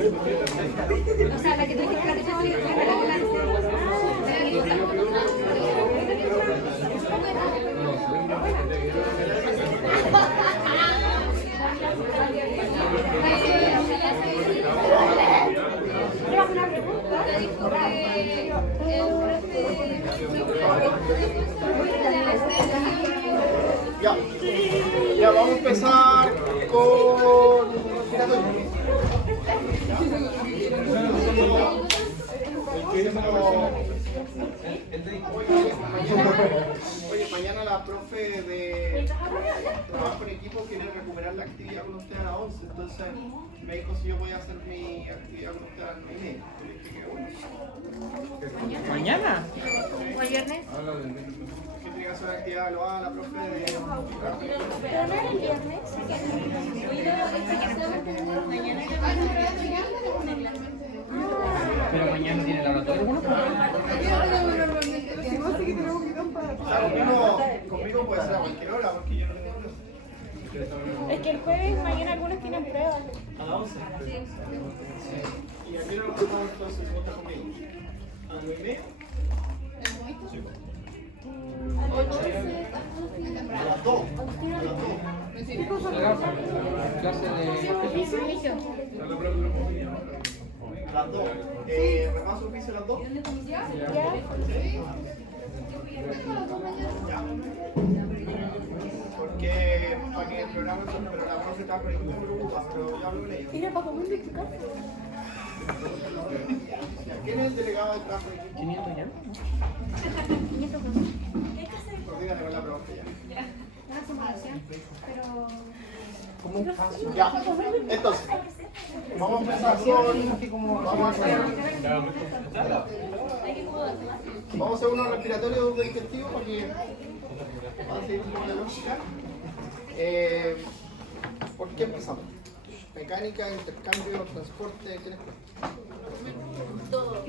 O sea, la que te dije, la que te dije, Ya, ya vamos a empezar con respiratorio. Oye, mañana la profe de trabajo en equipo quiere recuperar la actividad con usted a las 11, entonces me dijo si yo voy a hacer mi actividad con usted a las 9:30. Yo le dije que bueno. ¿Mañana? ¿O el viernes? ¿Qué tiene que hacer la actividad? Lo haga la profe de Pero no era el viernes. Pero mañana tiene laboratorio. Bueno, conmigo puede ser a cualquier hora porque yo no tengo clase. Es que el jueves, mañana algunos tienen pruebas. A las 11. ¿Y a qué hora vamos entonces si vos estás conmigo? ¿A las 9:30? A las 2. A las 2. clase de... A las 2. ¿Repaso oficio a las 2? Ya. Porque para que el programa, pero la profe está con el grupo, pero yo hablo con ella. Mira, papá, ¿dónde tu casa? ¿Quién es el delegado del trabajo? 500 ya. Coordínate con la profe ya. Una simulación, pero... Ya, entonces, vamos a empezar con... Vamos a hacer unos respiratorios de digestivo para que... Vamos a seguir un poco la lógica. ¿Por qué empezamos? Mecánica, intercambio, transporte, ¿qué les cuesta? Todo.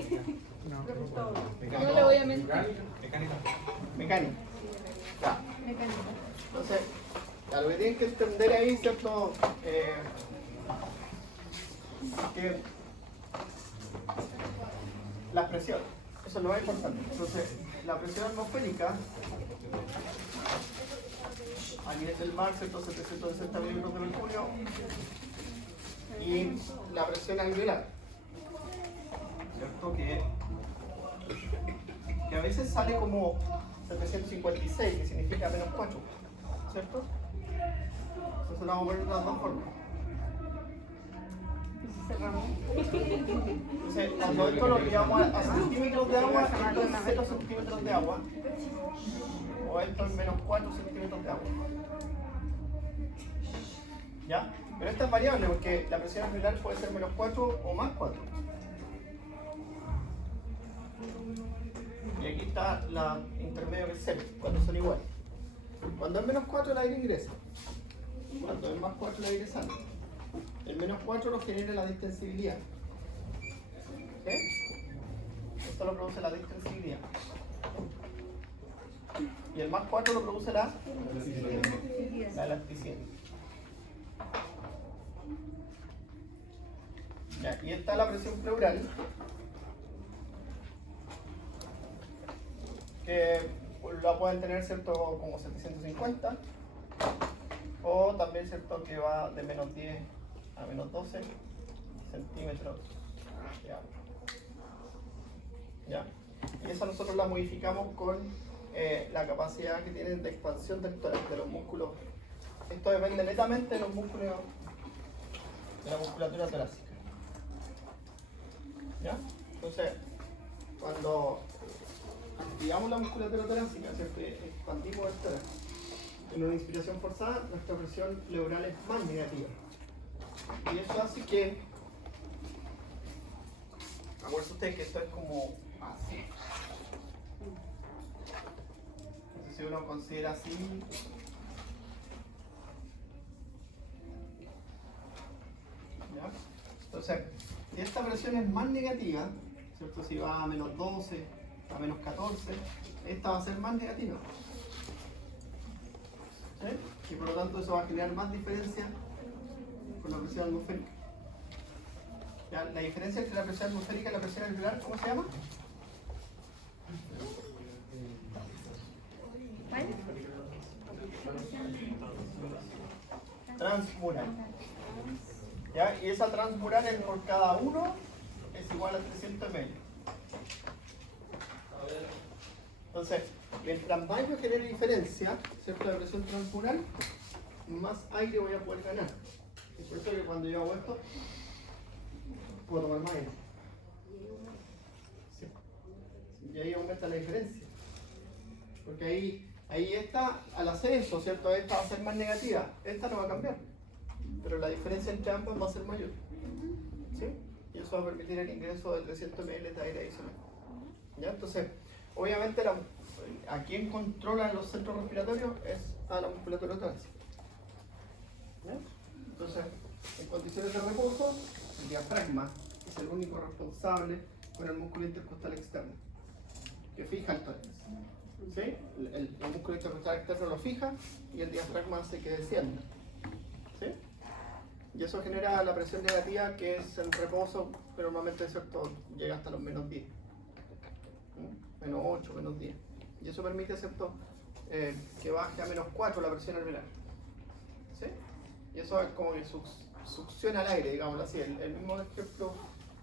Mecánica. No le voy a mentir. Mecánica. Ya. Entonces, ya, lo que tienen que entender ahí, ¿cierto? Que la presión, eso es lo más importante. Entonces, la presión atmosférica a nivel del mar, ¿cierto? 760 milímetros de mercurio, y la presión alveolar, ¿cierto? Que a veces sale como 756, que significa menos 4, ¿cierto? Entonces lo vamos a poner de las dos formas. Entonces, cuando esto lo llevamos a centímetros de agua, esto es 0 centímetros de agua, o esto es menos 4 centímetros de agua. ¿Ya? Pero esta es variable porque la presión alveolar puede ser menos 4 o más 4. Y aquí está la intermedio que es 0, cuando son iguales. Cuando es menos 4 el aire ingresa. Cuando es más 4 el aire sale. El menos 4 lo genera la distensibilidad. ¿Ok? Esto lo produce la distensibilidad. Y el más 4 lo produce la elasticidad. Ya, y esta es la presión pleural, que la pueden tener, ¿cierto?, como 750, o también, ¿cierto?, que va de menos 10 a menos 12 centímetros de agua. ¿Ya? Y esa nosotros la modificamos con la capacidad que tienen de expansión del tórax, de los músculos. Esto depende netamente de los músculos de la musculatura torácica. ¿Ya? Entonces, cuando activamos la musculatura torácica, ¿cierto?, expandimos el tórax, en una inspiración forzada, nuestra presión pleural es más negativa. Y eso hace que, acuérdense ustedes que esto es como así. Entonces, si uno considera así, ¿ya? Entonces, si esta presión es más negativa, ¿cierto? Si va a menos 12, a menos 14, esta va a ser más negativa. ¿Sí? Y por lo tanto eso va a generar más diferencia con la presión atmosférica. ¿Ya? La diferencia entre la presión atmosférica y la presión alveolar, ¿cómo se llama? ¿Cuál? Transmural. ¿Ya? Y esa transmural por cada uno es igual a 300 ml. Entonces, mientras más yo genere diferencia, ¿cierto? De presión transmural, más aire voy a poder ganar. Es por eso que cuando yo hago esto, puedo tomar más aire. Sí. Y ahí aumenta la diferencia. Porque ahí esta, al hacer eso, ¿cierto? Esta va a ser más negativa. Esta no va a cambiar. Pero la diferencia entre ambas va a ser mayor. ¿Sí? Y eso va a permitir el ingreso de 300 ml de aire adicional. ¿Ya? Entonces, obviamente, a quien controla los centros respiratorios es a la musculatura torácica. ¿Ya? Entonces, en condiciones de reposo, el diafragma es el único responsable con el músculo intercostal externo, que fija el tórax. ¿Sí? El músculo intercostal externo lo fija y el diafragma hace que descienda. ¿Sí? Y eso genera la presión negativa, que es en reposo, pero normalmente ¿cierto? Llega hasta los menos 10. Menos 8, menos 10. Y eso permite ¿cierto? Que baje a menos 4 la presión alveolar. ¿Sí? Y eso es como que succiona el aire, digámoslo así. El mismo ejemplo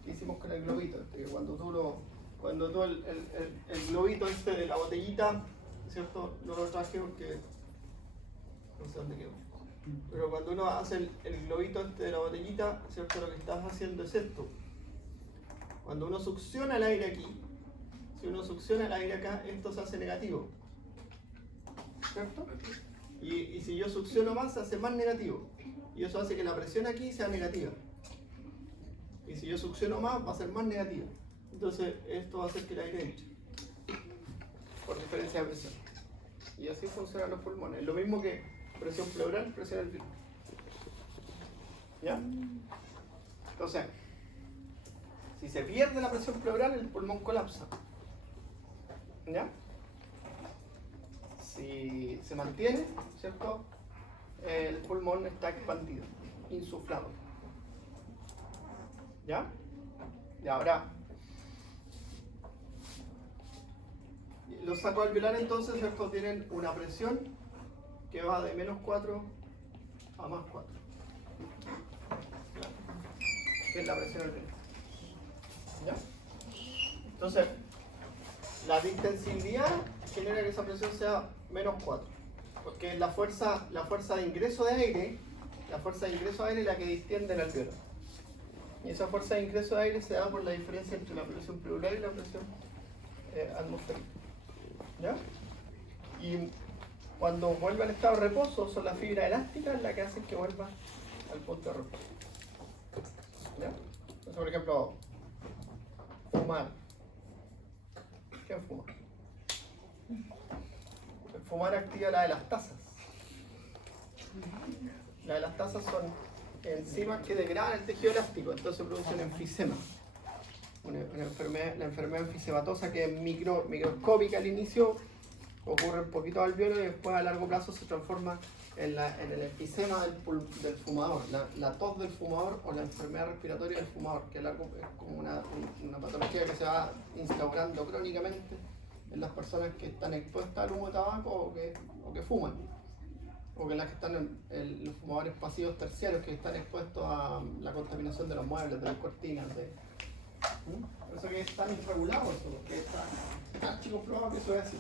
que hicimos con el globito. Que cuando tú el globito este de la botellita, ¿cierto? No lo traje porque no sé dónde quedó. Pero cuando uno hace el globito este de la botellita, ¿cierto? Lo que estás haciendo es esto. Cuando uno succiona el aire aquí, si uno succiona el aire acá, esto se hace negativo. ¿Cierto? Y si yo succiono más, se hace más negativo. Y eso hace que la presión aquí sea negativa. Y si yo succiono más, va a ser más negativa. Entonces, esto va a hacer que el aire entre. Por diferencia de presión. Y así funcionan los pulmones. Lo mismo que presión pleural, presión alveolar. ¿Ya? Entonces, si se pierde la presión pleural, el pulmón colapsa. ¿Ya? Si se mantiene, ¿cierto? El pulmón está expandido, insuflado. ¿Ya? Y ahora, los sacos alveolares entonces, ¿cierto? Tienen una presión que va de menos 4 a más 4. ¿Ya? Que es la presión alveolar. ¿Ya? Entonces, la distensibilidad genera que esa presión sea menos 4. Porque la fuerza de ingreso de aire, es la que distiende el alveolo. Y esa fuerza de ingreso de aire se da por la diferencia entre la presión pleural y la presión atmosférica. ¿Ya? Y cuando vuelve al estado de reposo, son las fibras elásticas las que hacen que vuelva al punto de reposo. ¿Ya? Entonces, por ejemplo, fumar. ¿Quién fuma? El fumar activa la elastasas. Las elastasas son enzimas que degradan el tejido elástico, entonces producen enfisema. La enfermedad enfisematosa, que es microscópica al inicio, ocurre un poquito al alveolo y después a largo plazo se transforma en el enfisema del fumador, la tos del fumador o la enfermedad respiratoria del fumador, que es como una patología que se va instaurando crónicamente en las personas que están expuestas al humo de tabaco o que fuman, o que las que están los fumadores pasivos terciarios, que están expuestos a la contaminación de los muebles, de las cortinas. Por eso que es tan irregulado eso, porque está chico probado que eso es así.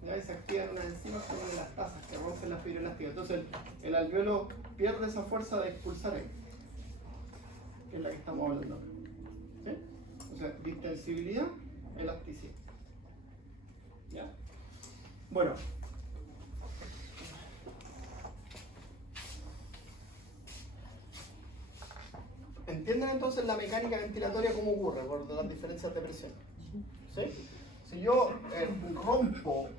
Y se activan unas enzimas que son las tasas, que rompen la fibra elástica. Entonces el alveolo pierde esa fuerza de expulsar aire, que es la que estamos hablando ahora. ¿Sí? O sea, distensibilidad, elasticidad. ¿Ya? Bueno. ¿Entienden entonces la mecánica ventilatoria cómo ocurre por las diferencias de presión? ¿Sí? Si yo rompo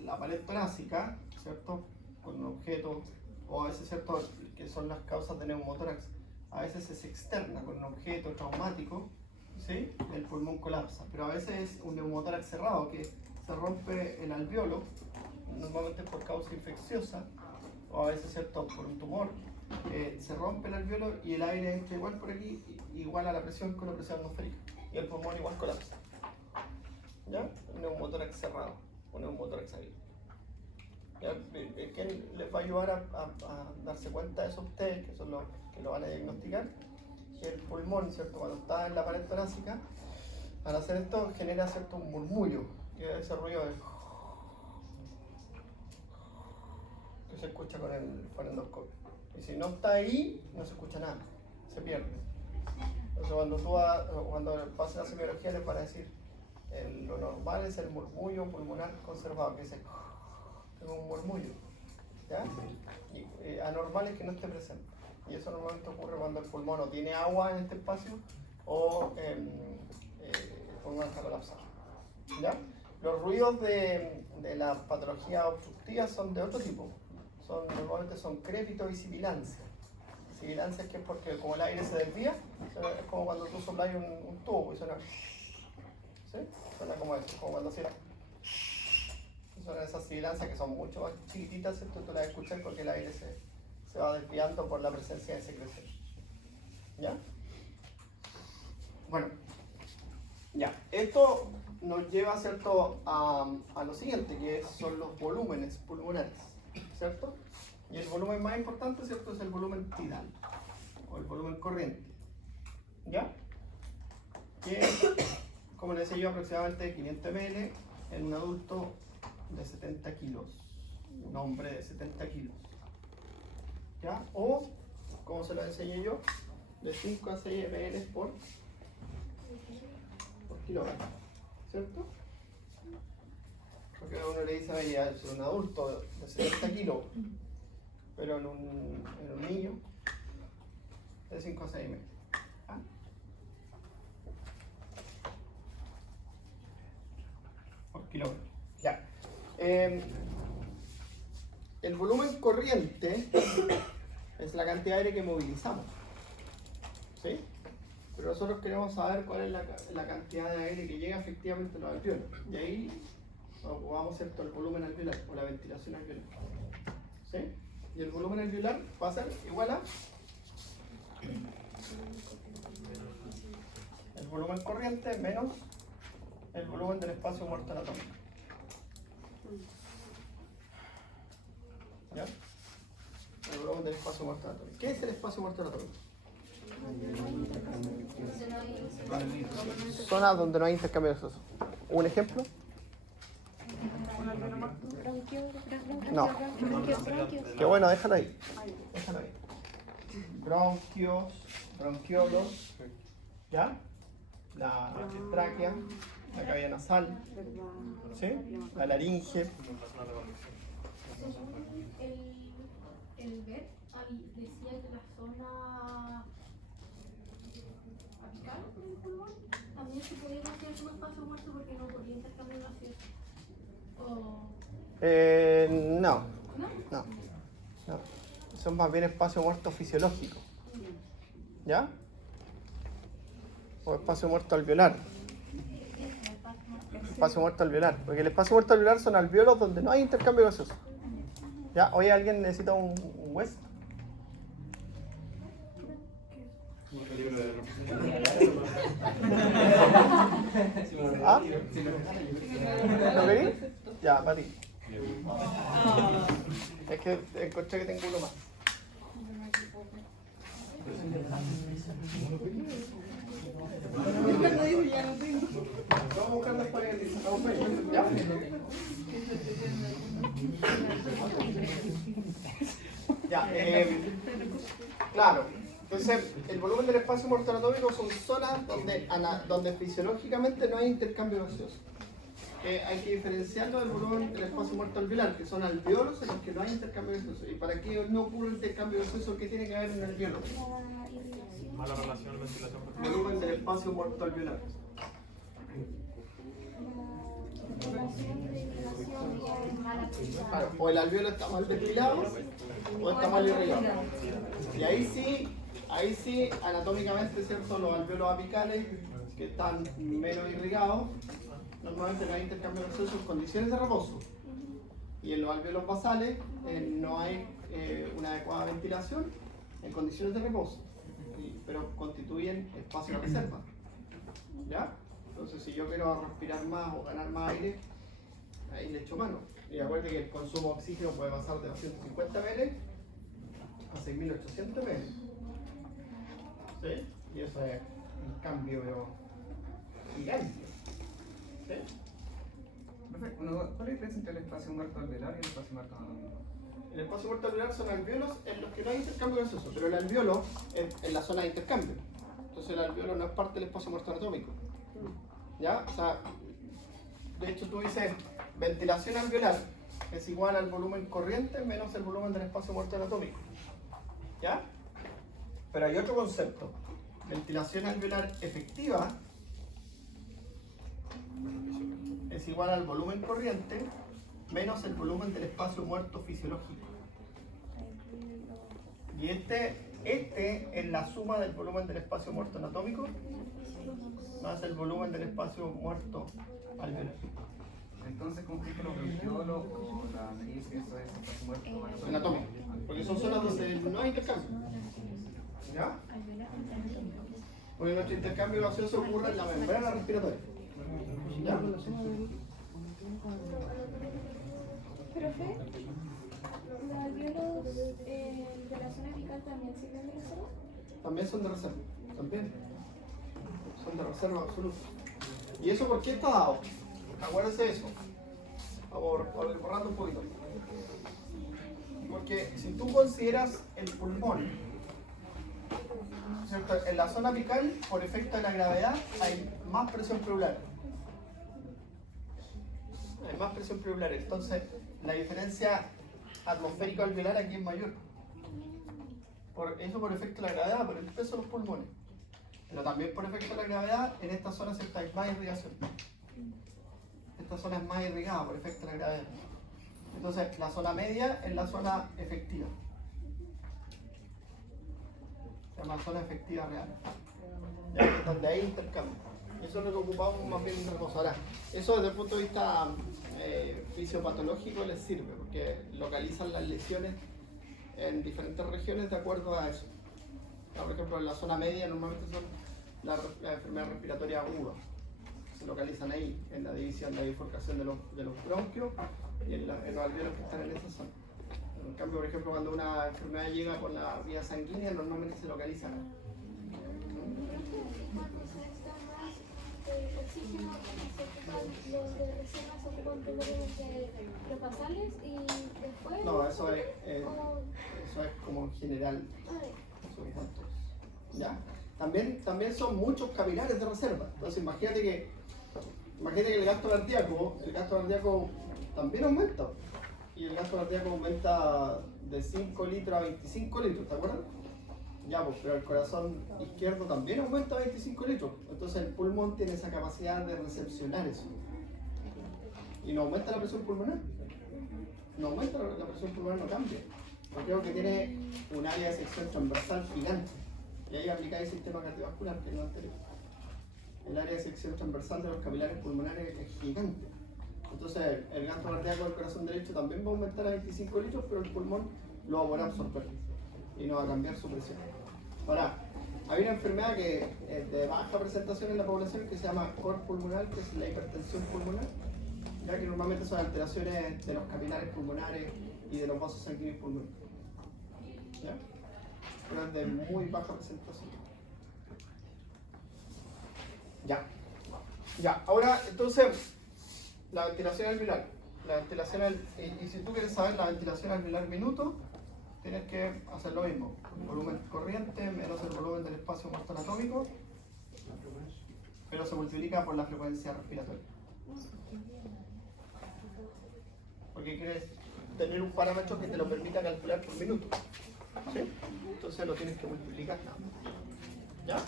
la pared torácica, ¿cierto? Con un objeto, o a veces, ¿cierto? Que son las causas de neumotórax, a veces es externa con un objeto traumático, ¿sí? El pulmón colapsa, pero a veces es un neumotórax cerrado, que se rompe el alveolo, normalmente por causa infecciosa, o a veces, ¿cierto? Por un tumor, se rompe el alveolo y el aire entra igual por aquí, igual a la presión con la presión atmosférica. Y el pulmón igual colapsa. ¿Ya? Un neumotórax cerrado, un neumotórax abierto. ¿Ya? ¿Quién les va a ayudar a darse cuenta de eso a ustedes, que son los que lo van a diagnosticar? El pulmón, ¿cierto? Cuando está en la pared torácica, al hacer esto genera, ¿cierto?, un murmullo, que es ese ruido de... que se escucha con el fonendoscopio. Y si no está ahí, no se escucha nada, se pierde. Entonces cuando pasen la semiología les van a decir, lo normal es el murmullo pulmonar conservado, que es un murmullo, ¿ya? Y anormal es que no esté presente. Y eso normalmente ocurre cuando el pulmón no tiene agua en este espacio o el pulmón está colapsado, ¿ya? Los ruidos de la patología obstructiva son de otro tipo. Normalmente son crépito y sibilancia. Sibilancia es que es porque como el aire se desvía, es como cuando tú soplas un tubo y suena... ¿sí? Suena como eso, como cuando hacía... Son esas sibilancias que son mucho más chiquititas, ¿cierto? Tú las escuchas porque el aire se va desviando por la presencia de secreción. ¿Ya? Bueno, ya. Esto nos lleva, ¿cierto?, a lo siguiente, que son los volúmenes pulmonares, ¿cierto? Y el volumen más importante, ¿cierto?, es el volumen tidal, o el volumen corriente. ¿Ya? Que, como les decía yo, aproximadamente 500 ml en un adulto de 70 kilos, un hombre de 70 kilos. ¿Ya? O, como se lo enseñé yo, de 5 a 6 ml por kilogramo, ¿cierto? Porque uno le dice, oye, es un adulto de 70 kilos, pero en un niño de 5 a 6 ml. ¿Ah? Por kilogramo. Ya. El volumen corriente es la cantidad de aire que movilizamos, ¿sí? Pero nosotros queremos saber cuál es la cantidad de aire que llega efectivamente a los alveolos. Y ahí ocupamos, ¿cierto?, el volumen alveolar o la ventilación alveolar, ¿sí? Y el volumen alveolar va a ser igual a el volumen corriente menos el volumen del espacio muerto anatómico. ¿Ya? El volumen del espacio muerto anatómico. ¿Qué es el espacio muerto anatómico? Zonas donde no hay intercambio gaseoso. ¿Un ejemplo? No. Qué bueno, déjalo ahí. Déjalo ahí. Bronquios, bronquiolos, ¿ya? La tráquea, la cavidad nasal, ¿sí? La laringe. El BET decía que la zona apical del pulmón también se podía considerar como espacio muerto porque no podía intercambiar gaseoso. No. Son más bien espacio muerto fisiológico. ¿Ya? O espacio muerto alveolar. Espacio muerto alveolar. Porque el espacio muerto alveolar son alveolos donde no hay intercambio gaseoso. ¿Ya? Hoy alguien necesita un West. ¿Ah? ¿Lo querí? Ya, para ti. Es que encontré que tengo uno más. Vamos a buscar después. ¿Ya? Ya, claro. Entonces, el volumen del espacio muerto anatómico son zonas donde fisiológicamente no hay intercambio gaseoso. Hay que diferenciarlo del volumen del espacio muerto alveolar, que son alveolos en los que no hay intercambio gaseoso. ¿Y para qué no ocurre intercambio gaseoso? ¿Qué tiene que haber en el alveolo? Mala relación ventilación. Volumen del espacio muerto alveolar. Claro, o el alveolo está mal ventilado o está mal irrigado. Y ahí sí, anatómicamente, ¿cierto? Los alveolos apicales que están menos irrigados, normalmente no hay intercambio gaseoso en condiciones de reposo. Y en los alveolos basales no hay una adecuada ventilación en condiciones de reposo, pero constituyen espacio de reserva. ¿Ya? Entonces, si yo quiero respirar más o ganar más aire, ahí le echo mano. Y acuérdense que el consumo de oxígeno puede pasar de 250 ml a 6800 ml. ¿Sí? Y eso es un cambio gigante. ¿Sí? Perfecto. ¿Cuál es la diferencia entre el espacio muerto alveolar y el espacio muerto anatómico? El espacio muerto alveolar son alvéolos en los que no hay intercambio gaseoso, pero el alvéolo es en la zona de intercambio. Entonces el alvéolo no es parte del espacio muerto anatómico. ¿Ya? O sea, de hecho tú dices ventilación alveolar es igual al volumen corriente menos el volumen del espacio muerto anatómico. ¿Ya? Pero hay otro concepto. Ventilación alveolar efectiva es igual al volumen corriente menos el volumen del espacio muerto fisiológico. Y este es la suma del volumen del espacio muerto anatómico más el volumen del espacio muerto alveolar. Entonces, ¿cómo es que los bronquiolos o la nariz, eso es espacio muerto Anatómico. Porque son zonas donde no hay intercambio. ¿Ya? Porque nuestro intercambio gaseoso ocurre en la membrana respiratoria. ¿Ya? Profe, ¿los alvéolos de la zona apical también sirven de reserva? También son de reserva. También. Son de reserva absoluta. ¿Y eso por qué está dado? Acuérdense de eso. Vamos borrando un poquito. Porque si tú consideras el pulmón, ¿cierto? En la zona apical, por efecto de la gravedad, hay más presión pleural. Hay más presión pleural. Entonces, la diferencia atmosférico-alveolar aquí es mayor. Eso por efecto de la gravedad, por el peso de los pulmones. Pero también por efecto de la gravedad, en esta zona se está más irrigación. Esta zona es más irrigada por efecto de la gravedad. Entonces, la zona media es la zona efectiva. Se llama zona efectiva real. Ya, donde hay intercambio. Eso es lo que ocupamos más bien en reposo. Ahora, eso desde el punto de vista fisiopatológico les sirve, porque localizan las lesiones en diferentes regiones de acuerdo a eso. Por ejemplo, en la zona media normalmente son las enfermedades respiratorias agudas. Se localizan ahí, en la división, la bifurcación de los bronquios y en los alvéolos que están en esa zona. En cambio, por ejemplo, cuando una enfermedad llega por la vía sanguínea, normalmente se localiza acá. Cuando se necesita más oxígeno, los de reserva se ocupan primero los basales y después. No, eso es como en general. ¿Ya? También son muchos capilares de reserva. Entonces imagínate que el gasto cardíaco también aumenta. Y el gasto cardíaco aumenta de 5 litros a 25 litros, ¿te acuerdas? Ya, pues, pero el corazón izquierdo también aumenta a 25 litros. Entonces el pulmón tiene esa capacidad de recepcionar eso. Y no aumenta la presión pulmonar. No aumenta la presión pulmonar, no cambia. Yo creo que tiene un área de sección transversal gigante. Y ahí aplicáis el sistema cardiovascular, que es lo anterior. El área de sección transversal de los capilares pulmonares es gigante. Entonces, el gasto cardíaco del corazón derecho también va a aumentar a 25 litros, pero el pulmón lo va a poder absorber y no va a cambiar su presión. Ahora, hay una enfermedad que es de baja presentación en la población que se llama cor pulmonar, que es la hipertensión pulmonar, ya que normalmente son alteraciones de los capilares pulmonares y de los vasos sanguíneos pulmonares. ¿Ya? Pero es de muy baja presentación. Ya, ahora entonces la ventilación alveolar. Y si tú quieres saber la ventilación alveolar minuto, tienes que hacer lo mismo. El volumen corriente menos el volumen del espacio muerto anatómico, pero se multiplica por la frecuencia respiratoria. Porque quieres tener un parámetro que te lo permita calcular por minuto. ¿Sí? Entonces lo tienes que multiplicar. ¿Ya?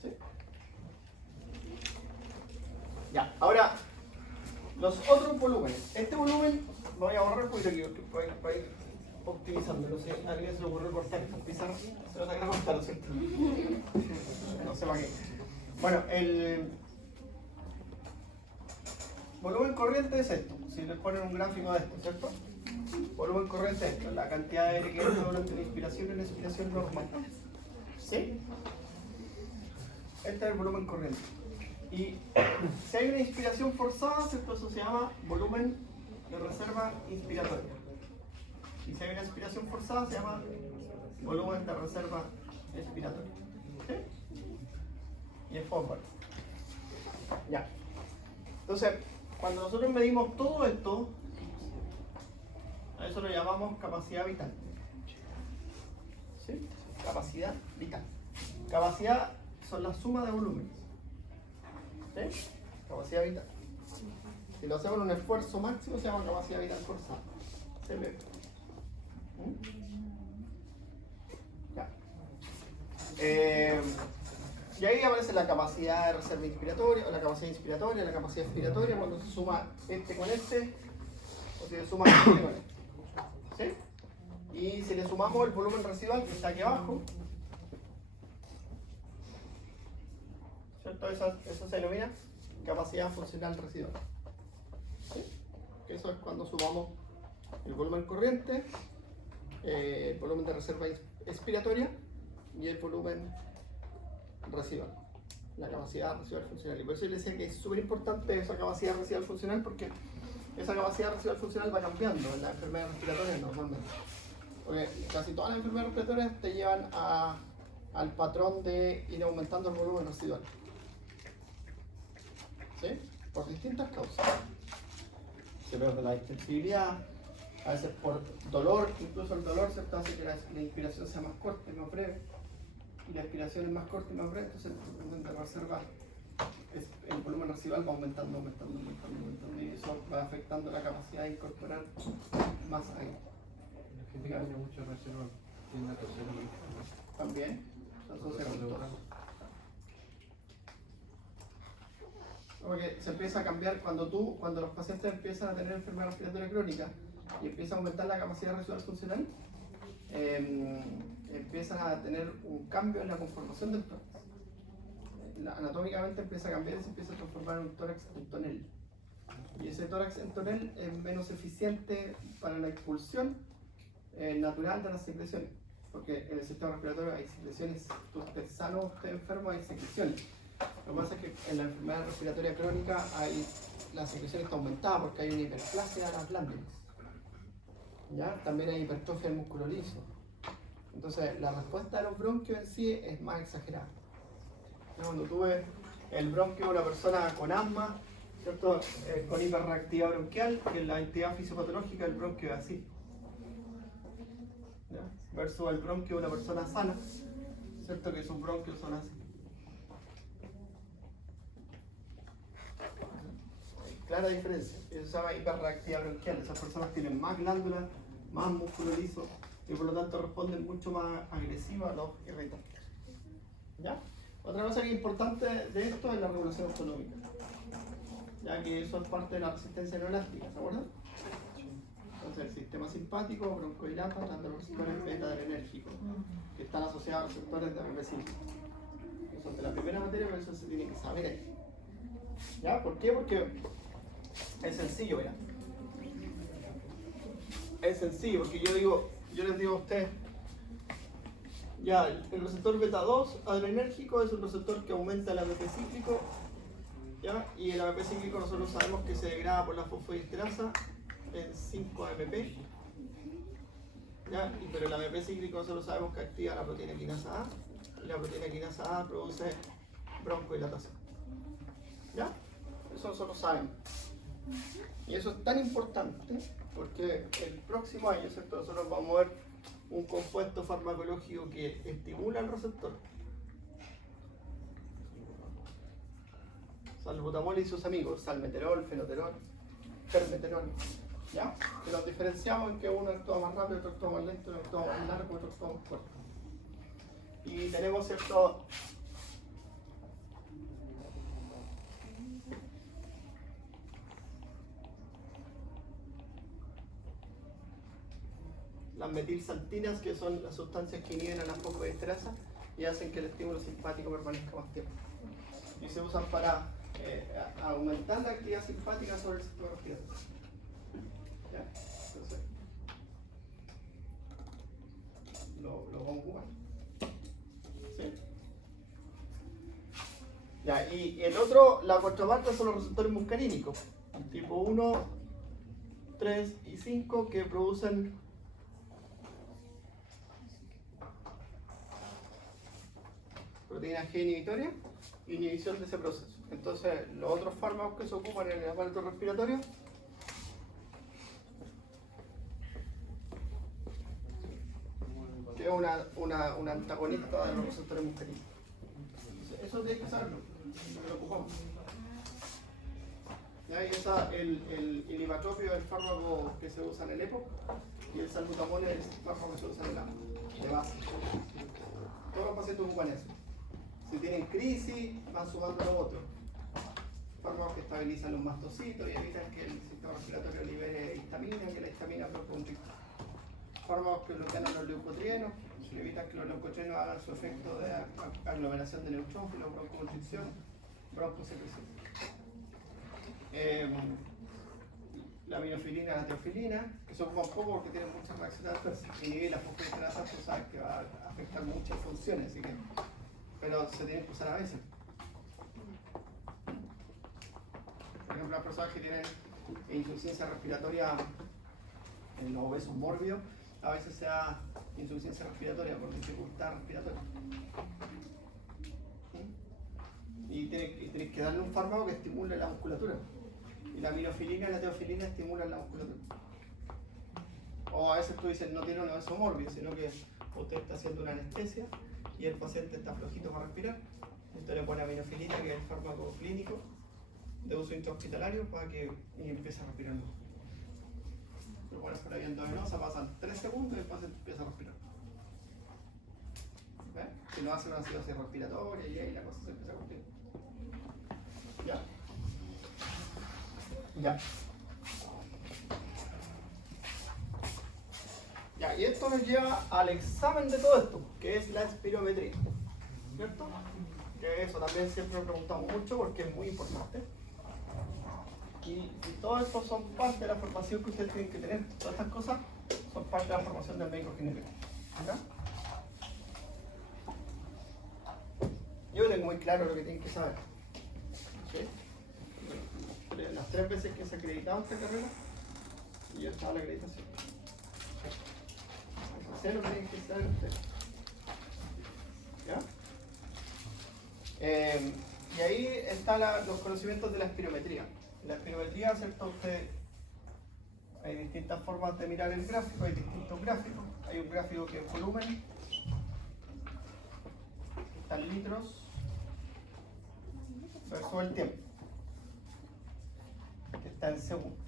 ¿Sí? Ya, ahora los otros volúmenes. Este volumen lo voy a borrar un poquito aquí, para ir optimizando. No sé, a alguien se le ocurrió cortar esta pizarra. Se lo sacan a cortar, ¿no es cierto? No sé para qué. Bueno, volumen corriente es esto. Si les ponen un gráfico de esto, ¿cierto? Volumen corriente es esto, la cantidad de aire que entra durante la inspiración y la expiración normal. ¿Sí? Este es el volumen corriente. Y si hay una inspiración forzada, ¿cierto? Eso se llama volumen de reserva inspiratoria. Y si hay una expiración forzada, se llama volumen de reserva expiratoria. ¿Sí? Y es forward. Ya. Entonces, cuando nosotros medimos todo esto, a eso lo llamamos capacidad vital. ¿Sí? Capacidad vital. Capacidad son la suma de volúmenes. ¿Sí? Capacidad vital. Si lo hacemos en un esfuerzo máximo, se llama capacidad vital forzada. CP. Ya. Y ahí aparece la capacidad de reserva inspiratoria, o la capacidad inspiratoria, la capacidad expiratoria, cuando se suma este con este, o si se suma este con este. ¿Sí? Y si le sumamos el volumen residual que está aquí abajo, ¿cierto? Eso se denomina capacidad funcional residual. ¿Sí? Eso es cuando sumamos el volumen corriente, el volumen de reserva expiratoria y el volumen residual, la capacidad residual funcional. Y por eso yo les decía que es súper importante esa capacidad residual funcional, porque esa capacidad residual funcional va cambiando en las enfermedades respiratorias normalmente. Porque casi todas las enfermedades respiratorias te llevan al patrón de ir aumentando el volumen residual. ¿Sí? Por distintas causas. Se pierde la distensibilidad, a veces por dolor, incluso el dolor se hace que la inspiración sea más corta y más breve. Y la expiración es más corta y más breve, entonces el volumen de reserva, el volumen residual va aumentando, y eso va afectando la capacidad de incorporar más aire. La gente que tiene mucha reserva tiende a toser. También se asocia con tos. Porque se empieza a cambiar cuando los pacientes empiezan a tener enfermedad respiratoria crónica y empieza a aumentar la capacidad residual funcional, empiezan a tener un cambio en la conformación del tórax. Anatómicamente empieza a cambiar y se empieza a transformar en un tórax en tonel. Y ese tórax en tonel es menos eficiente para la expulsión natural de las secreciones. Porque en el sistema respiratorio hay secreciones, tú estés sano, estés enfermo, hay secreciones. Lo que pasa es que en la enfermedad respiratoria crónica la secreción está aumentada porque hay una hiperplasia de las glándulas. ¿Ya? También hay hipertrofia del músculo liso. Entonces, la respuesta de los bronquios en sí es más exagerada. Cuando tú ves el bronquio de una persona con asma, ¿cierto? Con hiperreactividad bronquial, que es la entidad fisiopatológica del bronquio es así. ¿Ya? Versus el bronquio de una persona sana, ¿cierto? Que sus bronquios son así. Clara diferencia. Eso se llama hiperreactividad bronquial. Esas personas tienen más glándulas, más músculo liso y por lo tanto responden mucho más agresivo a los irritantes. ¿Ya? Otra cosa que es importante de esto es la regulación autonómica, ya que eso es parte de la resistencia neurolástica, ¿se acuerdan? Entonces el sistema simpático broncodilata tanto los receptores beta-adrenérgicos que están asociados a receptores de ABP cíclico. Eso es de la primera materia, pero eso se tiene que saber ahí. ¿Ya? ¿Por qué? Porque es sencillo, ¿verdad? Es sencillo, porque yo les digo a ustedes, ya, el receptor beta 2 adrenérgico es un receptor que aumenta el ABP cíclico, ¿ya? Y el ABP cíclico nosotros sabemos que se degrada por la fosfodiesterasa en 5-AMP, ¿ya? Pero el ABP cíclico nosotros sabemos que activa la proteína quinasa A, y la proteína quinasa A produce broncodilatación, ¿ya? Eso nosotros sabemos. Y eso es tan importante porque el próximo año, ¿cierto? Nosotros vamos a ver un compuesto farmacológico que estimula el receptor. Salbutamol y sus amigos, salmeterol, fenoterol, permeterol. ¿Ya? Que nos diferenciamos en que uno actúa más rápido, otro actúa más lento, otro actúa más largo, otro actúa más corto. Y tenemos cierto. Las metilsantinas, que son las sustancias que inhiben a la fosfodiesterasa y hacen que el estímulo simpático permanezca más tiempo. Y se usan para aumentar la actividad simpática sobre el sistema respiratorio. ¿Ya? Entonces, lo vamos a ocupar. ¿Sí? Ya, y el otro, la contraparte son los receptores muscarínicos, tipo 1, 3 y 5, que producen proteína G inhibitoria e inhibición de ese proceso. Entonces, los otros fármacos que se ocupan en el aparato respiratorio es un antagonista de los receptores muscarínicos. Eso tiene que saberlo, lo ocupamos. ¿Ya? Y el ilimatropio es el fármaco que se usa en el EPOC y el salbutamol es el fármaco que se usa en la de base. Todos los pacientes ocupan eso. Si tienen crisis, van sumando los otros. Fármacos que estabilizan los mastocitos y evitan que el sistema respiratorio libere histamina, que la histamina provoque un tic. Fármacos que bloquean los leucotrienos, que evitan que los leucotrienos hagan su efecto de aglomeración de neutrófilos, broncoconstricción, broncosecreción. La aminofilina y la teofilina, que se ocupan poco porque tienen muchas reacciones adversas. Inhibir la fosfodiesterasa, tú sabes que va a afectar muchas funciones, así que, pero se tienen que usar a veces. Por ejemplo, las personas que tienen insuficiencia respiratoria en los obesos mórbidos, a veces se da insuficiencia respiratoria por dificultad respiratoria. ¿Sí? Y tienes que darle un fármaco que estimule la musculatura. Y la aminofilina y la teofilina estimulan la musculatura. O a veces tú dices no tiene un obeso mórbido, sino que usted está haciendo una anestesia y el paciente está flojito para respirar. Entonces le pone aminofilina, que es el fármaco clínico de uso intrahospitalario, para que empiece a respirar mejor. Pero bueno, por la vía endovenosa pasan 3 segundos y el paciente empieza a respirar. ¿Ves? Si no hace una acidosis respiratoria y ahí la cosa se empieza a complicar. Ya. Ya. Ya, y esto nos lleva al examen de todo esto, que es la espirometría. ¿Cierto? Que eso también siempre me preguntamos mucho porque es muy importante. Y todo esto son parte de la formación que ustedes tienen que tener. Todas estas cosas son parte de la formación del médico ginecólogo. ¿Verdad? Yo tengo muy claro lo que tienen que saber. ¿Sí? Las 3 veces que se ha acreditado esta carrera, y ya estaba la acreditación. Sé lo que tienen que saber ustedes. ¿Ya? Y ahí están los conocimientos de la espirometría. La espirometría, ¿cierto? Hay distintas formas de mirar el gráfico, hay distintos gráficos. Hay un gráfico que es volumen, que está en litros, versus el tiempo, que está en segundos.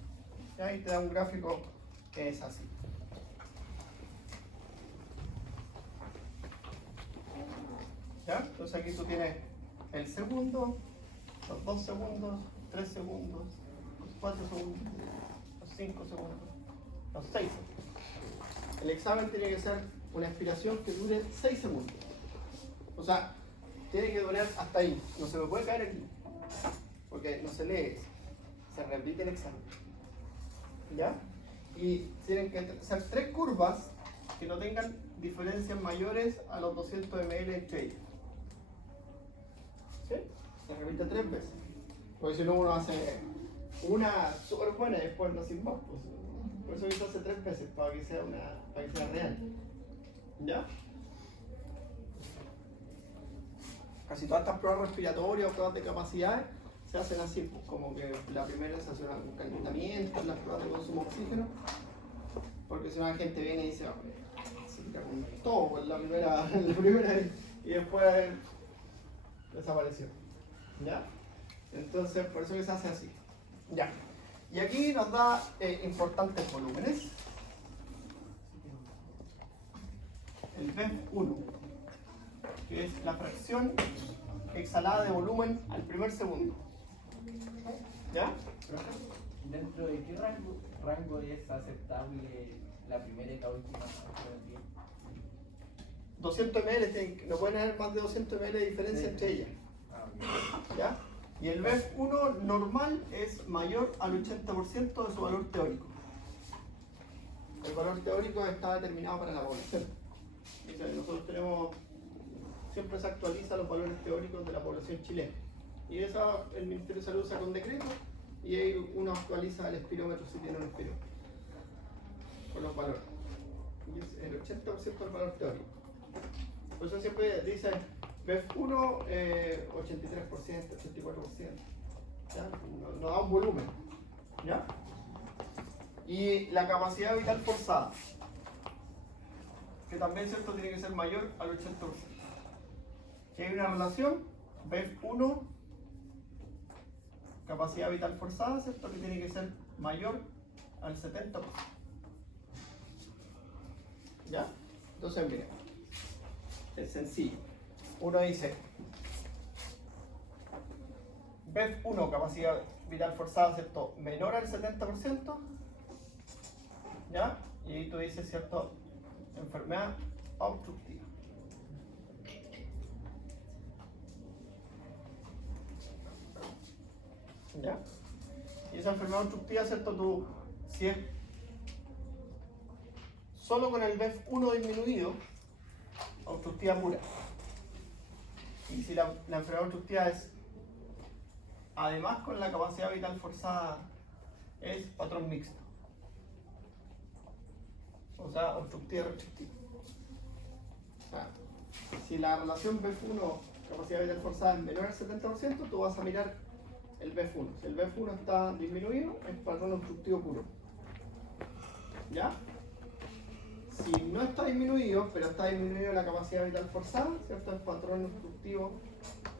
Y ahí te da un gráfico que es así. ¿Ya? Entonces aquí tú tienes el segundo, los 2 segundos, 3 segundos, los 4 segundos, los 5 segundos, los 6 segundos. El examen tiene que ser una expiración que dure 6 segundos. O sea, tiene que durar hasta ahí. No se me puede caer aquí, porque no se lee eso. Se repite el examen. ¿Ya? Y tienen que ser 3 curvas que no tengan diferencias mayores a los 200 ml entre ellas. ¿Sí? Se repite 3 veces. Porque si no uno hace una súper buena y después no sin más. Pues. Por eso se hace 3 veces, para que sea real. ¿Ya? Casi todas estas pruebas respiratorias o pruebas de capacidad se hacen así, pues, como que la primera se hace un calentamiento, las pruebas de consumo de oxígeno, porque si no la gente viene y dice, se tira con todo en la primera vez y después desapareció. ¿Ya? Entonces, por eso que se hace así. Ya. Y aquí nos da importantes volúmenes. El BEF1, que es la fracción exhalada de volumen al primer segundo. ¿Ya? ¿Dentro de qué rango es aceptable la primera y la última espirometría? 200 ml, no pueden haber más de 200 ml de diferencia entre ellas. Ah, ok. ¿Ya? Y el BEF1 normal es mayor al 80% de su valor teórico. El valor teórico está determinado para la población. Entonces, nosotros tenemos, siempre se actualizan los valores teóricos de la población chilena. Y eso el Ministerio de Salud saca un decreto y ahí uno actualiza el espirómetro si tiene un espirómetro con los valores. Y es el 80% del valor teórico. Por eso siempre dice BEF1 83%, 84%. ¿Ya? Nos da un volumen. ¿Ya? Y la capacidad vital forzada, que también, ¿cierto?, tiene que ser mayor al 80%. Que hay una relación BEF1 capacidad vital forzada, ¿cierto?, que tiene que ser mayor al 70%. ¿Ya? Entonces, miren, es sencillo. Uno dice BEF1 capacidad vital forzada, ¿cierto?, menor al 70%. ¿Ya? Y ahí tú dices, ¿cierto?, enfermedad obstructiva. ¿Ya? Y esa enfermedad obstructiva, ¿cierto?, tú, si es solo con el BEF1 disminuido, obstructiva pura. Y si la enfermedad obstructiva es, además con la capacidad vital forzada, es patrón mixto. O sea, obstructiva restrictiva. O sea, si la relación BEF1 capacidad vital forzada es menor al 70%, tú vas a mirar el BEF1. Si el BEF1 está disminuido, es patrón obstructivo puro. ¿Ya? Si no está disminuido, pero está disminuido la capacidad vital forzada, ¿cierto?, es patrón obstructivo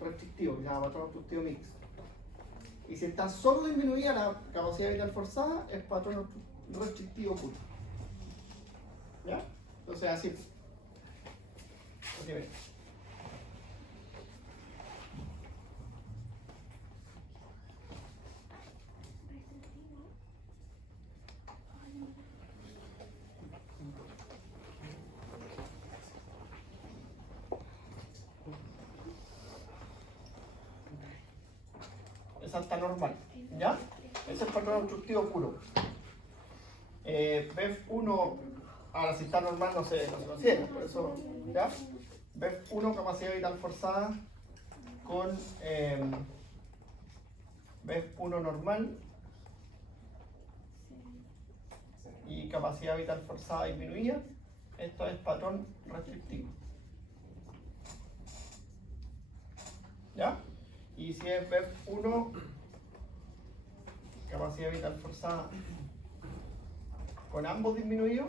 restrictivo, que se llama patrón obstructivo mixto. Y si está solo disminuida la capacidad vital forzada, es patrón restrictivo puro. ¿Ya? Entonces así. Okay. Esa está normal. ¿Ya? Ese es el patrón obstructivo puro. BEF1, ahora si está normal no se considera, por eso, ¿ya? BEF1 capacidad vital forzada con BEF1 normal y capacidad vital forzada disminuida, esto es patrón restrictivo. ¿Ya? Y si es BEF1 capacidad vital forzada con ambos disminuidos,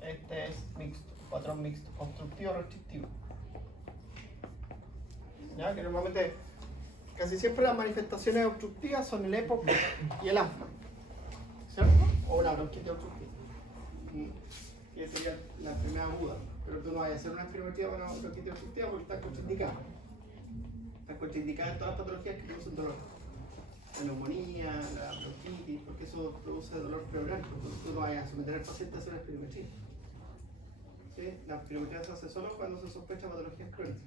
este es mixto, patrón mixto, obstructivo restrictivo. ¿Ya? Que normalmente casi siempre las manifestaciones obstructivas son el EPOC y el asma, ¿cierto? O la bronquitis obstructiva. Y esa sería la enfermedad aguda. Pero tú no vayas a hacer una espirometría con una bronquitis obstructiva porque está contraindicada. Está contraindicada en todas las patologías que producen dolor. La neumonía, la bronquitis, porque eso produce dolor pleural. Porque tú no vayas a someter al paciente a hacer una espirometría. ¿Sí? La espirometría se hace solo cuando se sospecha patologías crónicas.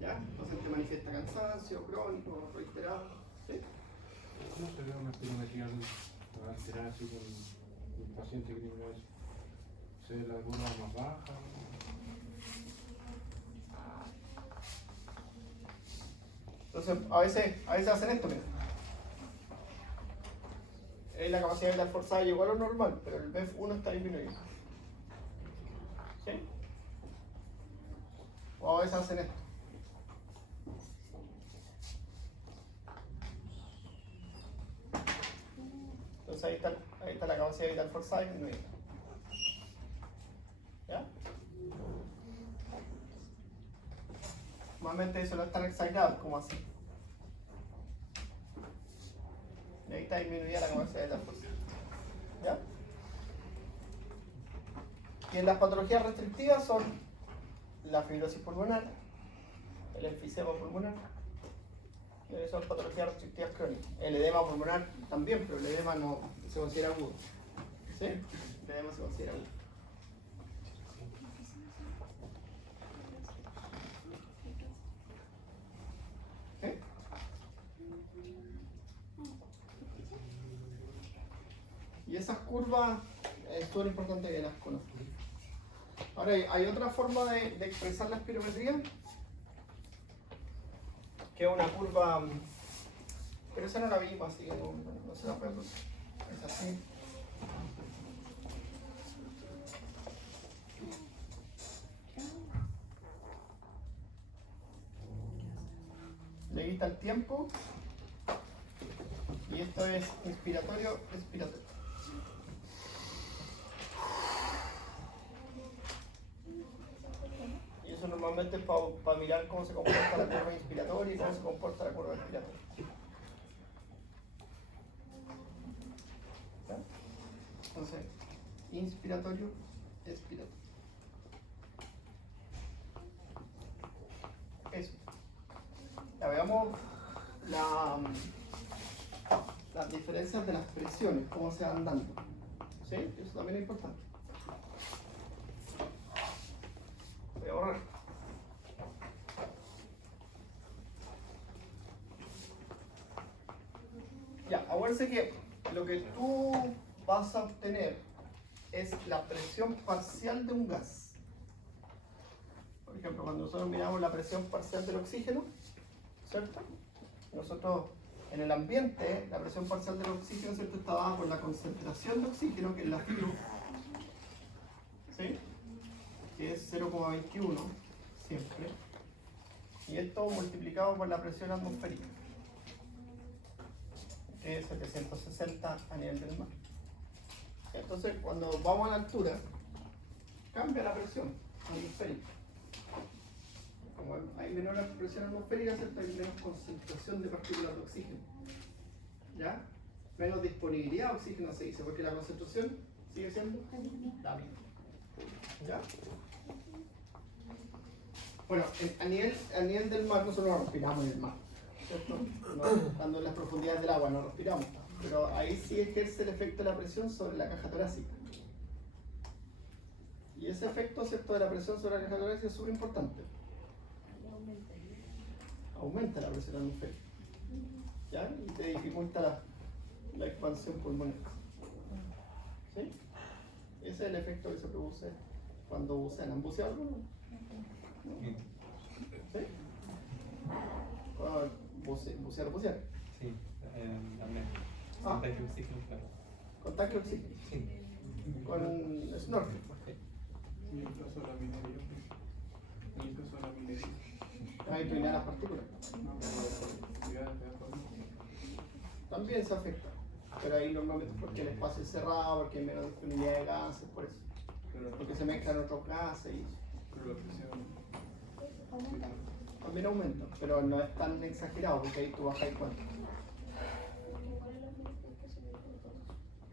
¿Ya? El paciente manifiesta cansancio crónico, reiterado. ¿Sí? ¿Cómo se ve una espirometría alterada así con un paciente que tiene eso? ¿Se ve la curva más baja? Entonces, a veces hacen esto, mira. La capacidad vital forzada llegó a lo normal, pero el BEF1 está disminuido. ¿Sí? O a veces hacen esto. Entonces ahí está la capacidad vital forzada disminuida. ¿Ya? Normalmente eso no es tan exagerado como así. Y ahí está disminuida la capacidad vital forzada. ¿Ya? Y en las patologías restrictivas son la fibrosis pulmonar, el enfisema pulmonar, que son patologías restrictivas crónicas. El edema pulmonar también, pero el edema no se considera agudo. ¿Sí? El edema se considera agudo. curvas es súper importante que las conozcas. Ahora, hay otra forma de expresar la espirometría, que es una curva, pero esa no la vimos, así que no se la puedo. Es así. Le quita el tiempo y esto es inspiratorio, expiratorio. Y eso normalmente es para mirar cómo se comporta la curva inspiratoria y cómo se comporta la curva expiratoria. ¿Ya? Entonces, inspiratorio, expiratorio. Eso. Ya veamos las diferencias de las presiones, cómo se van dando. ¿Sí? Eso también es importante. Voy a borrar. Ya, acuérdense que lo que tú vas a obtener es la presión parcial de un gas. Por ejemplo, cuando nosotros miramos la presión parcial del oxígeno, ¿cierto? Nosotros en el ambiente, la presión parcial del oxígeno, ¿cierto?, está dada por la concentración de oxígeno, que es la FIU, ¿sí?, que es 0,21 siempre, y esto multiplicado por la presión atmosférica, que es 760 a nivel del mar. Entonces, cuando vamos a la altura, cambia la presión atmosférica. Como hay menor presión atmosférica, ¿cierto?, hay menos concentración de partículas de oxígeno. ¿Ya? Menos disponibilidad de oxígeno se dice, porque la concentración sigue siendo la misma. ¿Ya? Bueno, a nivel del mar nosotros no respiramos en el mar, ¿cierto? No, estando en las profundidades del agua no respiramos, pero ahí sí ejerce el efecto de la presión sobre la caja torácica. Y ese efecto, ¿cierto?, de la presión sobre la caja torácica es súper importante. Aumenta la presión atmosférica, ¿ya? Y te dificulta la expansión pulmonar. ¿Sí? Ese es el efecto que se produce cuando bucean. ¿Han buceado alguno? ¿Sí? Bucear. Sí, también. Ah. Con tanque de oxígeno, claro. Con tanque de oxígeno. Sí. Con snorkel. Y el caso de la minería. Y el caso de la minería. Ahí tú inhalas partículas. No, pero ya te das cuenta. También se afecta. Pero ahí normalmente es porque el espacio es cerrado, porque hay menos disponibilidad de gases, por eso. Porque se mezclan otros gases y eso. Pero la presión. También aumenta, pero no es tan exagerado, porque ahí tú bajas cuánto.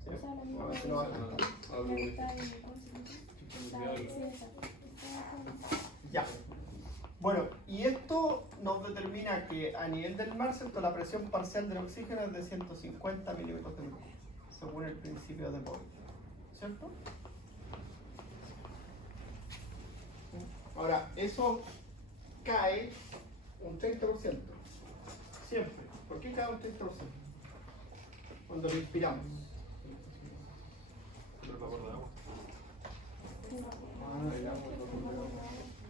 ¿Sí? Normalmente no bajas tanto. Ya. Bueno, y esto nos determina que a nivel del mar, ¿cierto?, la presión parcial del oxígeno es de 150 milímetros de mercurio, según el principio de Pauli, ¿cierto? Ahora, eso cae un 30%, siempre. ¿Por qué cae un 30%? Cuando lo inspiramos. Pero el vapor de agua. El agua, el vapor de agua.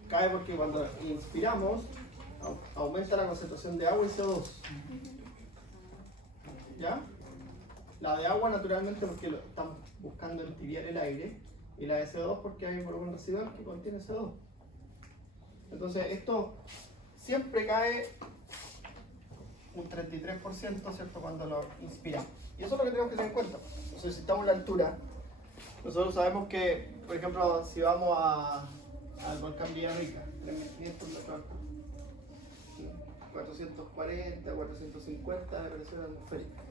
Cae porque cuando inspiramos aumenta la concentración de agua y CO2. ¿Ya? La de agua naturalmente porque estamos buscando entibiar el aire, y la de CO2 porque hay volumen residual que contiene CO2. Entonces esto siempre cae un 33%, ¿cierto?, cuando lo inspiramos. Y eso es lo que tenemos que tener en cuenta. Entonces, si estamos a la altura, nosotros sabemos que, por ejemplo, si vamos al volcán Villarrica, 3.500 metros de altura, 440, 450 de presión atmosférica.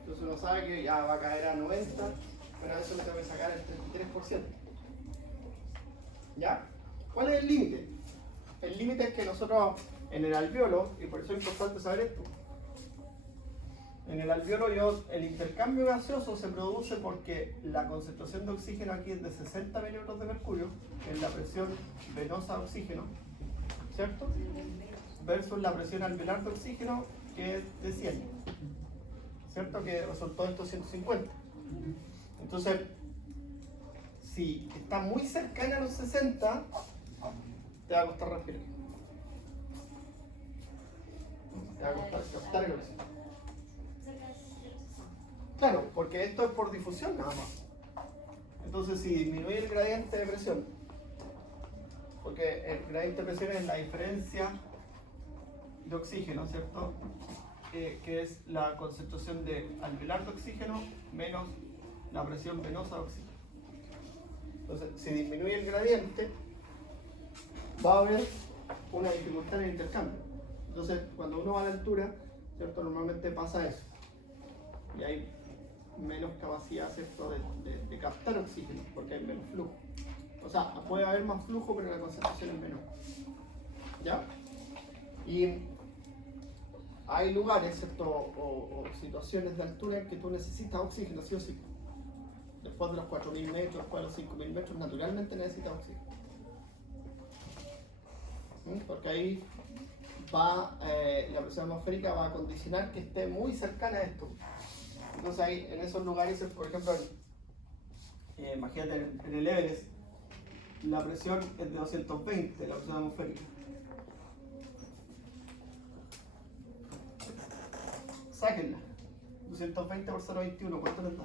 Entonces uno sabe que ya va a caer a 90, pero a eso le tengo que sacar el 33%. ¿Ya? ¿Cuál es el límite? El límite es que nosotros en el alveolo, y por eso es importante saber esto, en el alveolo el intercambio gaseoso se produce porque la concentración de oxígeno aquí es de 60 milímetros de mercurio, que es la presión venosa de oxígeno, ¿cierto? Versus la presión alveolar de oxígeno, que es de 100, ¿cierto? Que resultó en 250. Entonces, si está muy cercana a los 60, te va a costar respirar. Te va a costar captar el oxígeno. Claro, porque esto es por difusión nada más. Entonces, si disminuye el gradiente de presión, porque el gradiente de presión es la diferencia de oxígeno, ¿cierto? Que es la concentración de alveolar de oxígeno menos la presión venosa de oxígeno. Entonces, si disminuye el gradiente, va a haber una dificultad en el intercambio. Entonces, cuando uno va a la altura, ¿cierto? Normalmente pasa eso. Y hay menos capacidad, ¿cierto? de captar oxígeno, porque hay menos flujo. O sea, puede haber más flujo, pero la concentración es menor. ¿Ya? Y hay lugares, ¿cierto? O situaciones de altura en que tú necesitas oxígeno, sí o sí. Después de los 4.000 metros, después de los 5.000 metros, naturalmente necesitas oxígeno. Porque ahí va, la presión atmosférica va a condicionar que esté muy cercana a esto. Entonces ahí, en esos lugares, por ejemplo, imagínate en el Everest, la presión es de 220, la presión atmosférica. Sáquenla. 220 por 0,21, ¿cuánto les da?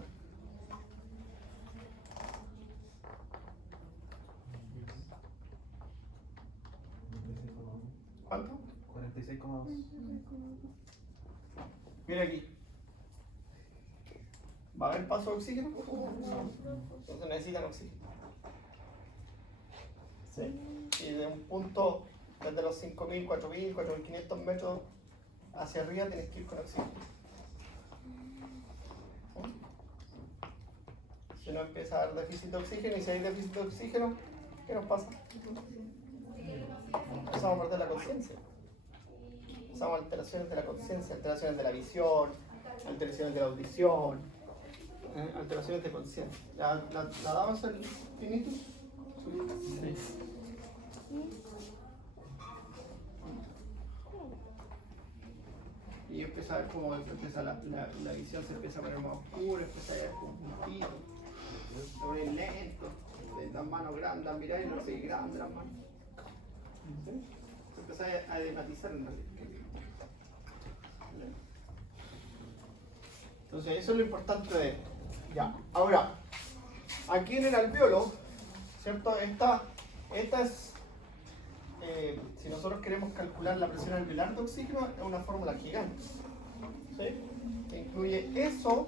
¿Cuánto? 46,2. Mira aquí. ¿Va a haber paso de oxígeno? Entonces necesitan oxígeno. ¿Sí? Y de un punto, desde los 5.000, 4.000, 4.500 metros hacia arriba tienes que ir con oxígeno. Si no empieza a haber déficit de oxígeno, y si hay déficit de oxígeno, ¿qué nos pasa? Empezamos a perder la conciencia. Empezamos alteraciones de la conciencia, alteraciones de la visión, alteraciones de la audición, alteraciones de conciencia. ¿La damos el tinnitus? Sí. Y empieza a ver cómo empieza la visión, se empieza a poner más oscura, empieza a ver como un puntito, se pone lento, las manos grandes, a mirar y no se grandes las manos. ¿Sí? Se empieza a edematizar en realidad. Entonces eso es lo importante de esto. Ya, ahora, aquí en el alveolo, ¿cierto? Esta es, si nosotros queremos calcular la presión alveolar de oxígeno, es una fórmula gigante. ¿Sí? Que incluye eso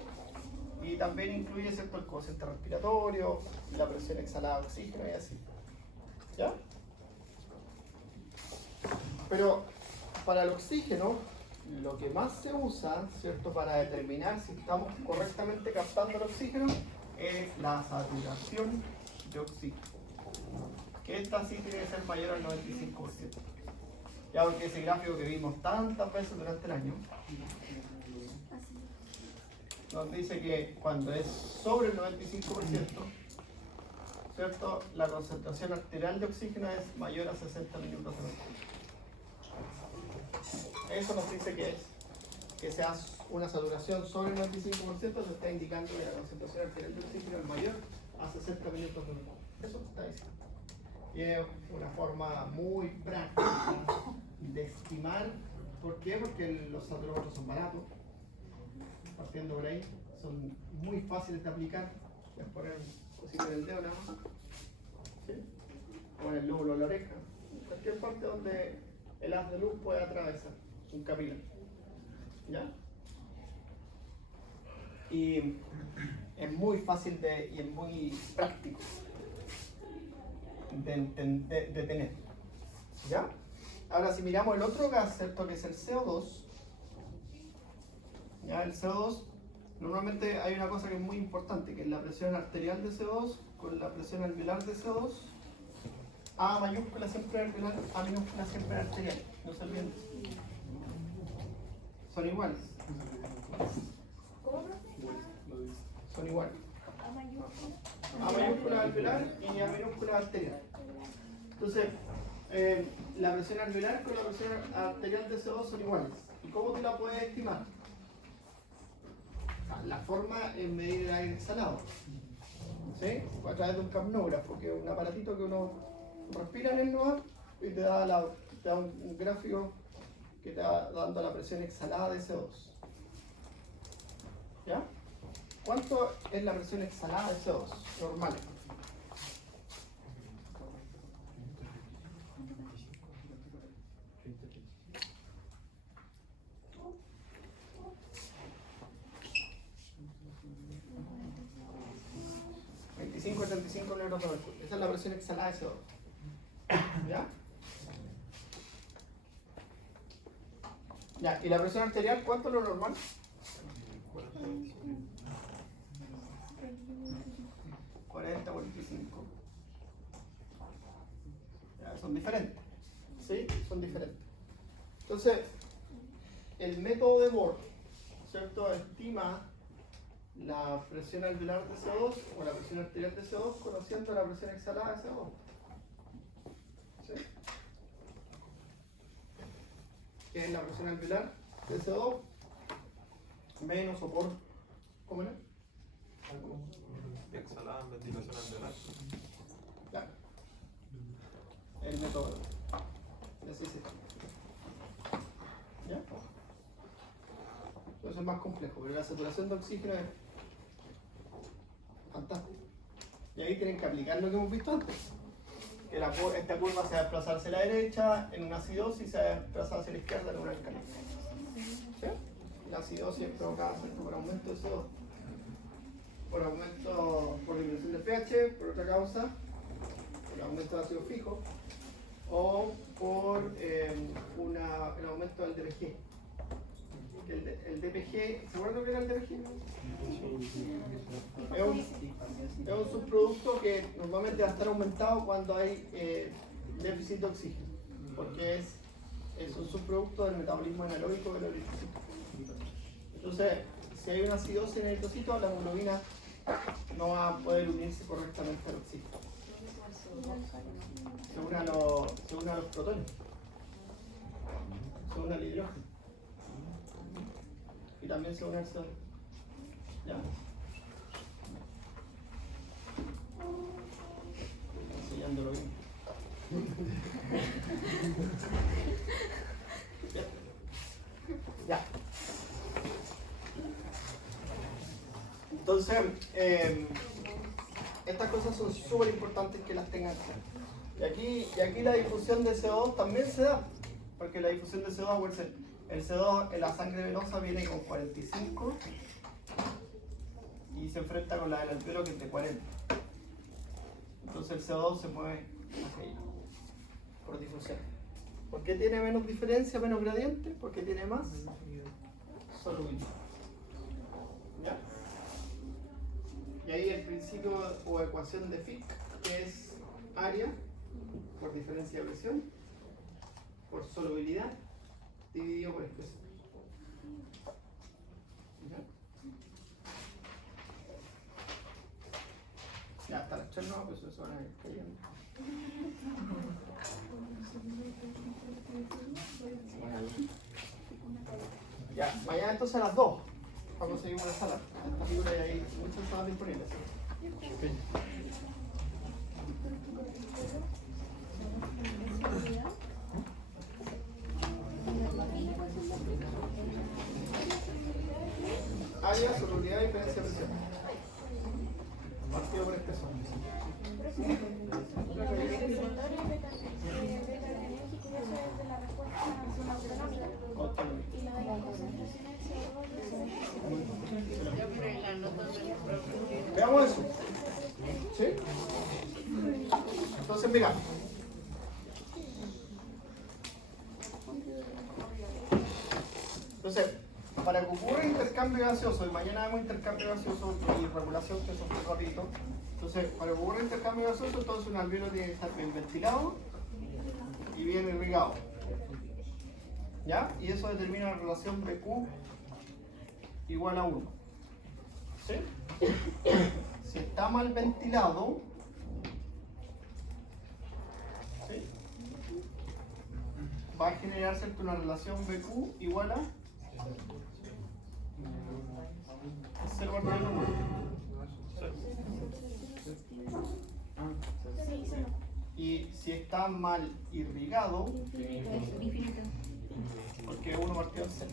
y también incluye, ¿cierto?, el cociente respiratorio, la presión exhalada de oxígeno y así. ¿Ya? Pero para el oxígeno, lo que más se usa, ¿cierto?, para determinar si estamos correctamente captando el oxígeno es la saturación de oxígeno. Que esta sí tiene que ser mayor al 95%. Ya, porque ese gráfico que vimos tantas veces durante el año nos dice que cuando es sobre el 95%, ¿cierto?, la concentración arterial de oxígeno es mayor a 60 minutos de mercurio. Eso nos dice que sea una saturación sobre el 95%, se está indicando que la concentración arterial de oxígeno es mayor a 60 minutos de mercurio. Eso está diciendo. Y es una forma muy práctica de estimar. ¿Por qué? Porque los saturómetros son baratos. Partiendo por ahí, son muy fáciles de aplicar. Puedes poner un cosito en el dedo nada más. ¿Sí? O en el lóbulo de la oreja. En cualquier parte donde el haz de luz puede atravesar un capilar. ¿Ya? Y es muy fácil y es muy práctico de tener. ¿Ya? Ahora, si miramos el otro gas, ¿cierto?, que es el CO2. ¿Ya? El CO2, normalmente hay una cosa que es muy importante, que es la presión arterial de CO2 con la presión alveolar de CO2. A mayúscula siempre alveolar, A minúscula siempre arterial. No se olviden. Son iguales. ¿Cómo? Son iguales. A mayúscula. A mayúscula alveolar y A minúscula arterial. Entonces, la presión alveolar con la presión arterial de CO2 son iguales. ¿Y cómo tú la puedes estimar? La forma es medir el aire exhalado, ¿sí? A través de un capnógrafo, que es un aparatito que uno respira en el lugar y te da, un gráfico que te va dando la presión exhalada de CO2. ¿Ya? ¿Cuánto es la presión exhalada de CO2 normal? ...25 a 35 litros por mercurio. Esa es la presión exhalada de CO2. ¿Ya? Ya, ¿y la presión arterial cuánto es lo normal? 40, 45. Ya, son diferentes. ¿Sí? Son diferentes. Entonces, el método de Bohr, ¿cierto? Estima la presión alveolar de CO2 o la presión arterial de CO2 conociendo la presión exhalada de CO2. ¿Sí? ¿Qué es la presión alveolar de CO2? Menos o por... ¿Cómo era? Exhalada, ventilación alveolar. Claro. El método. Así se llama. ¿Ya? Entonces es más complejo, pero la saturación de oxígeno es fantástica. Y ahí tienen que aplicar lo que hemos visto antes. Que esta curva se va a desplazar hacia la derecha en una acidosis y se va a desplazar hacia la izquierda en una alcalina. ¿Sí? La acidosis es provocada por aumento de CO2. Por disminución del pH, por otra causa, por aumento de ácido fijo, o por el aumento del DPG. El DPG, ¿se acuerdan lo que era el DPG? Es un subproducto que normalmente va a estar aumentado cuando hay déficit de oxígeno, porque es un subproducto del metabolismo anaeróbico del eritrocito. Entonces, si hay una acidosis en el eritrocito, la hemoglobina no va a poder unirse correctamente al oxígeno. Se une a los protones, se une al hidrógeno y también se une al CO2. ¿Ya? Enseñándolo bien. Ya. Entonces, estas cosas son súper importantes que las tengan claras. Y aquí la difusión de CO2 también se da, porque la difusión de CO2, el CO2 en la sangre venosa viene con 45 y se enfrenta con la del alveolo que es de 40. Entonces el CO2 se mueve hacia ahí, por difusión. ¿Por qué tiene menos diferencia, menos gradiente? Porque tiene más solubilidad. ¿Ya? Y ahí el principio o ecuación de Fick, que es área por diferencia de presión por solubilidad dividido por espesor. Ya hasta las 3 no, pues eso van a ir cayendo. Ya, mañana entonces a las 2 vamos a seguir una sala. Esta figura y hay muchas salas disponibles. Área, solubilidad y diferencia de presión. Partido por espesor. Veamos eso. ¿Sí? Entonces, mira. Entonces, para que ocurra intercambio gaseoso, y mañana vemos intercambio gaseoso y regulación, que eso fue rapidito. Entonces, para que ocurra intercambio gaseoso, entonces un alveolo tiene que estar bien ventilado y bien irrigado. ¿Ya? Y eso determina la relación BQ igual a 1. ¿Sí? Si está mal ventilado, ¿sí?, va a generarse una relación BQ igual a Es el borde del número. Y si está mal irrigado, Infinito. porque uno partió en cero.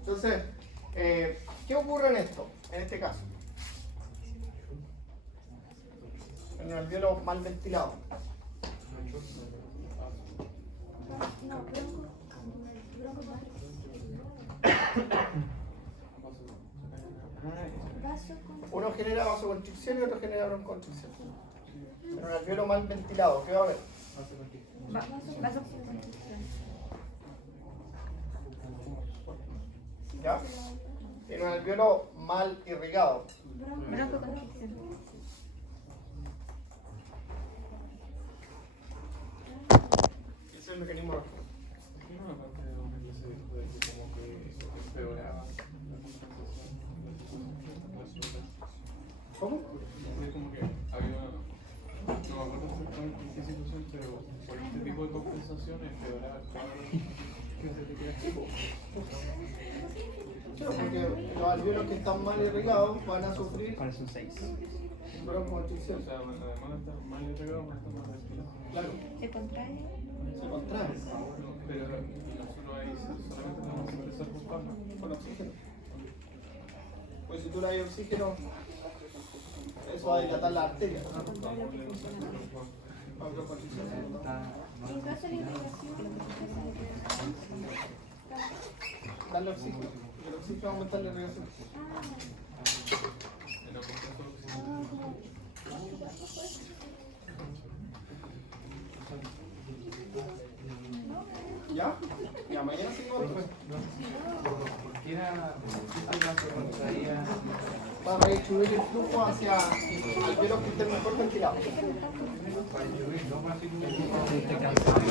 Entonces, ¿qué ocurre en esto? En este caso. En el alveolo mal ventilado. No, Uno genera vasoconstricción y otro genera broncoconstricción. En un alveolo mal ventilado, ¿qué va a haber? Vasoconstricción. ¿Ya? En un alveolo mal irrigado. Broncoconstricción. Ese es el mecanismo de respuesta. No, aparte de lo que se dijo de que como que empeoraba la compensación. ¿Cómo? Sí, como que había, no me acuerdo exactamente en qué situación, pero por este tipo de compensación empeoraba cada vez que se te queda chico. Claro, porque los alveolos que están mal irrigados van a sufrir Parece un 6. broncoconstricción. O sea, además de estar mal entregado, va a estar mal respirado. Claro, Se contrae. se contrae Pero nosotros ahí solamente tenemos que empezar con calma. con oxígeno. Pues si tú le das oxígeno, eso va a dilatar la arteria. La broncoconstricción. en caso de irrigación, Darle oxígeno. El oxígeno va a aumentar la irrigación. En la compensación. ¿Ya? Ya, mañana seguimos después. ¿Por qué era esta vaso contraía? Para redistribuir el flujo hacia alveolos que estén mejor ventilados. Para distribuir, no para así como Te cansaba.